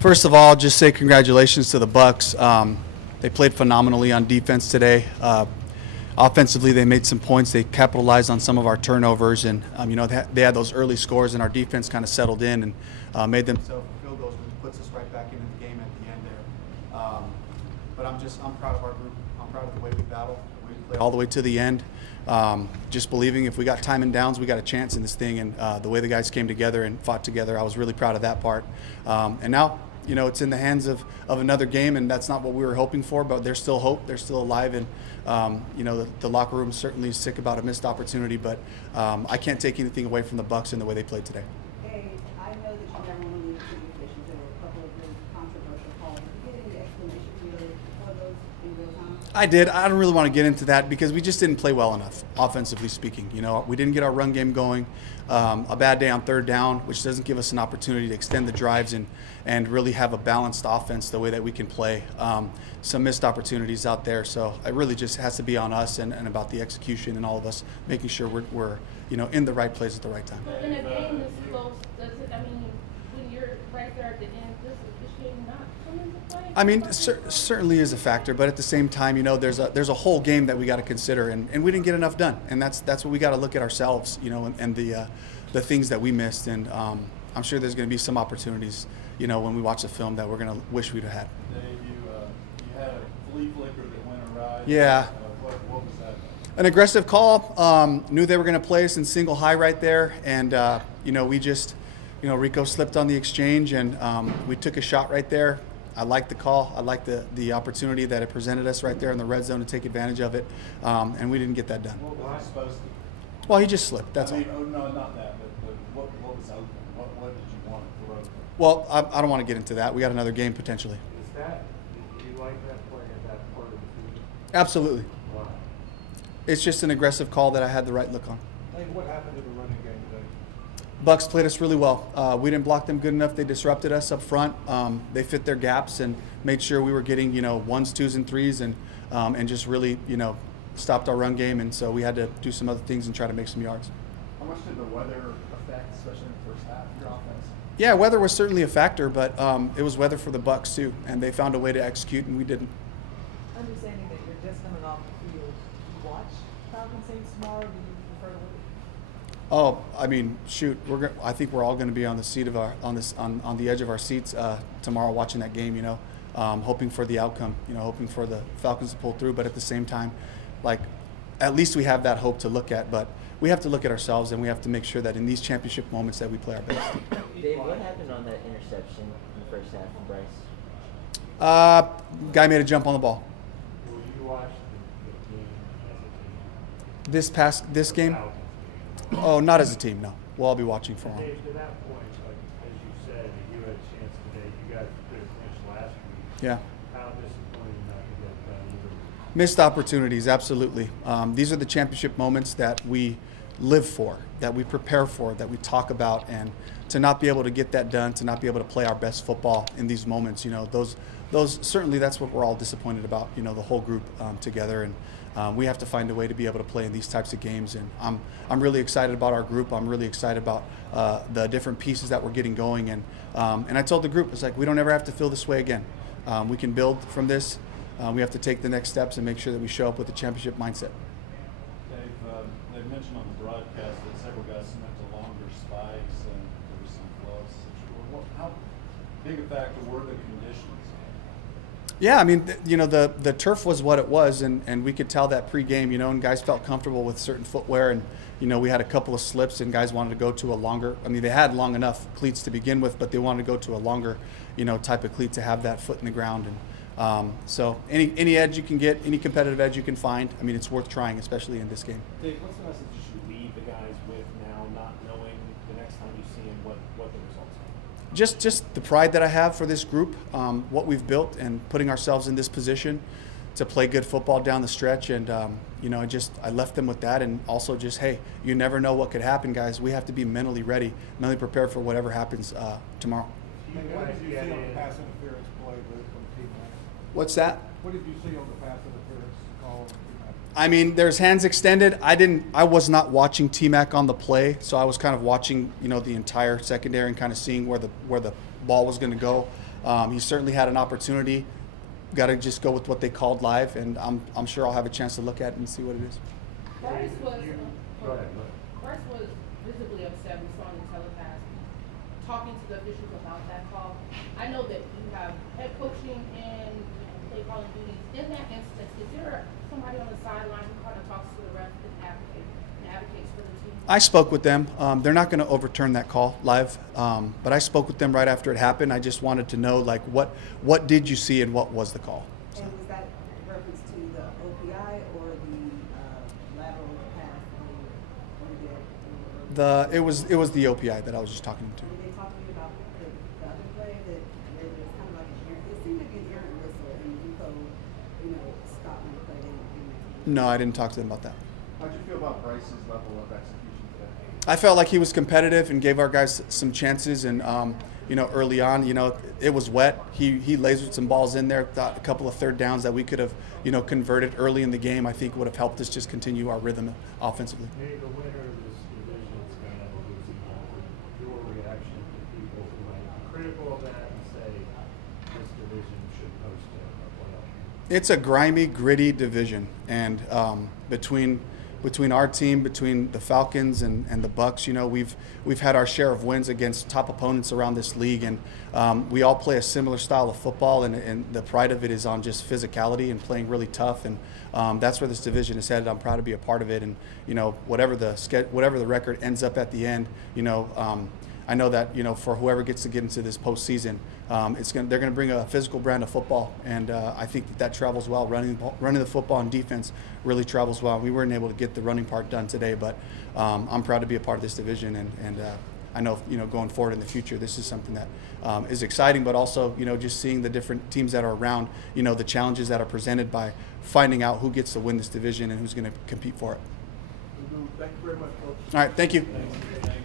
First of all, just say congratulations to the Bucs. They played phenomenally on defense today. Offensively, they made some points. They capitalized on some of our turnovers, and they had those early scores, and our defense kind of settled in and made themselves field goals, which puts us right back into the game at the end there. But I'm proud of our group. I'm proud of the way we battled, the way we played all the way to the end. Just believing if we got time and downs, we got a chance in this thing, and the way the guys came together and fought together, I was really proud of that part. And now, it's in the hands of another game, and that's not what we were hoping for, but there's still hope. They're still alive, and, the locker room certainly is sick about a missed opportunity, but I can't take anything away from the Bucs and the way they played today. Hey, I know that you never want to leave city officials. There were a couple of really controversial calls. Did you get any explanation for those in real time? I did. I don't really want to get into that because we just didn't play well enough, offensively speaking. We didn't get our run game going. A bad day on third down, which doesn't give us an opportunity to extend the drives and really have a balanced offense the way that we can play. Some missed opportunities out there. So it really just has to be on us and about the execution and all of us making sure we're in the right place at the right time. But in a game this close, when you're right there at the end, does officiating not come into play? I mean, certainly is a factor, but at the same time, there's a whole game that we got to consider, and we didn't get enough done, and that's what we got to look at ourselves, and the things that we missed, and I'm sure there's going to be some opportunities, when we watch the film that we're going to wish we'd have had. Dave, you had a flea flicker that went awry. Yeah. What was that? An aggressive call. Knew they were going to play us in single high right there, and we just, Rico slipped on the exchange, and we took a shot right there. I liked the call. I liked the opportunity that it presented us right there in the red zone to take advantage of it, and we didn't get that done. What was he supposed to? Well, he just slipped. That's all. Oh, no, not that, but what was open? What did you want for open? Well, I don't want to get into that. We got another game potentially. Do you like that play at that part of the field? Absolutely. Why? It's just an aggressive call that I had the right look on. Hey, what happened to the running game today? Bucs played us really well. We didn't block them good enough. They disrupted us up front. They fit their gaps and made sure we were getting, ones, twos, and threes, and just really, stopped our run game. And so we had to do some other things and try to make some yards. How much did the weather affect, especially in the first half, your offense? Yeah, weather was certainly a factor, but it was weather for the Bucs too, and they found a way to execute, and we didn't. Understanding that you're just coming off the field, do you watch Falcons Saints tomorrow? Or do you prefer to wait? Oh, I mean, shoot, I think we're all going to be on the seat of on the edge of our seats tomorrow, watching that game. Hoping for the outcome. Hoping for the Falcons to pull through. But at the same time, at least we have that hope to look at. But we have to look at ourselves, and we have to make sure that in these championship moments that we play our best. Dave, what happened on that interception in the first half from Bryce? Guy made a jump on the ball. Will you watch the game as a team? This game? Falcons game? Oh, not as a team, no. We'll all be watching for them. Dave, to that point, as you said, that you had a chance today, you guys could have finished last week. Yeah. How disappointing not to get that either? Missed opportunities, absolutely. These are the championship moments that we live for, that we prepare for, that we talk about, and to not be able to get that done, to not be able to play our best football in these moments, those certainly that's what we're all disappointed about, the whole group together, and we have to find a way to be able to play in these types of games. And I'm really excited about our group. I'm really excited about the different pieces that we're getting going, and I told the group, it's like we don't ever have to feel this way again. We can build from this. We have to take the next steps and make sure that we show up with a championship mindset. Dave, they mentioned on the broadcast that several guys went to longer spikes and there was some gloves. How big a factor were the conditions? Yeah, I mean, the turf was what it was, and we could tell that pregame, and guys felt comfortable with certain footwear, and we had a couple of slips, and guys wanted to go to a longer. I mean, they had long enough cleats to begin with, but they wanted to go to a longer, type of cleat to have that foot in the ground. And so any edge you can get, any competitive edge you can find, I mean, it's worth trying, especially in this game. Dave, what's the message you should leave the guys with now, not knowing the next time you see them what the results are? Just the pride that I have for this group, what we've built, and putting ourselves in this position to play good football down the stretch. And I left them with that, and also just, hey, you never know what could happen, guys. We have to be mentally ready, mentally prepared for whatever happens tomorrow. What did you see on the pass interference play from T-Mac? What's that? What did you see on the pass interference call? I mean, there's hands extended. I was not watching T-Mac on the play, so I was kind of watching, the entire secondary and kind of seeing where the ball was going to go. he certainly had an opportunity. Got to just go with what they called live, and I'm sure I'll have a chance to look at it and see what it is. Bryce was, Go ahead, go ahead. Bryce was visibly upset. We saw on the telecast, talking to the officials about that call. I know that you have head coaching and play calling duties. In that instance, is there somebody on the sideline who kind of talks to the refs and advocates for the team? I spoke with them. They're not going to overturn that call live, but I spoke with them right after it happened. I just wanted to know, like, what did you see and what was the call? So. And was that reference to the OPI or the lateral pass when we did? It was the OPI that I was just talking to. Were they talking about the other play that there was kind of like an errant? It seemed to be an errant whistle, and you told, stop the play. They didn't. No, I didn't talk to them about that. How'd you feel about Bryce's level of execution today? I felt like he was competitive and gave our guys some chances. And early on, it was wet. He lasered some balls in there. Thought a couple of third downs that we could have, converted early in the game. I think would have helped us just continue our rhythm offensively. Hey, the winner of this division is going to lose the ball. Your reaction to people who might be critical of that and say this division should host a playoff? It's a grimy, gritty division, and between our team, between the Falcons and the Bucs, we've had our share of wins against top opponents around this league, and we all play a similar style of football, and the pride of it is on just physicality and playing really tough, and that's where this division is headed. I'm proud to be a part of it, and whatever the record ends up at the end, I know that for whoever gets to get into this postseason, they're going to bring a physical brand of football, and I think that travels well. Running the football and defense really travels well. We weren't able to get the running part done today, but I'm proud to be a part of this division, and I know going forward in the future, this is something that is exciting, but also just seeing the different teams that are around, the challenges that are presented by finding out who gets to win this division and who's going to compete for it. Thank you very much, Coach. All right, thank you. Thanks.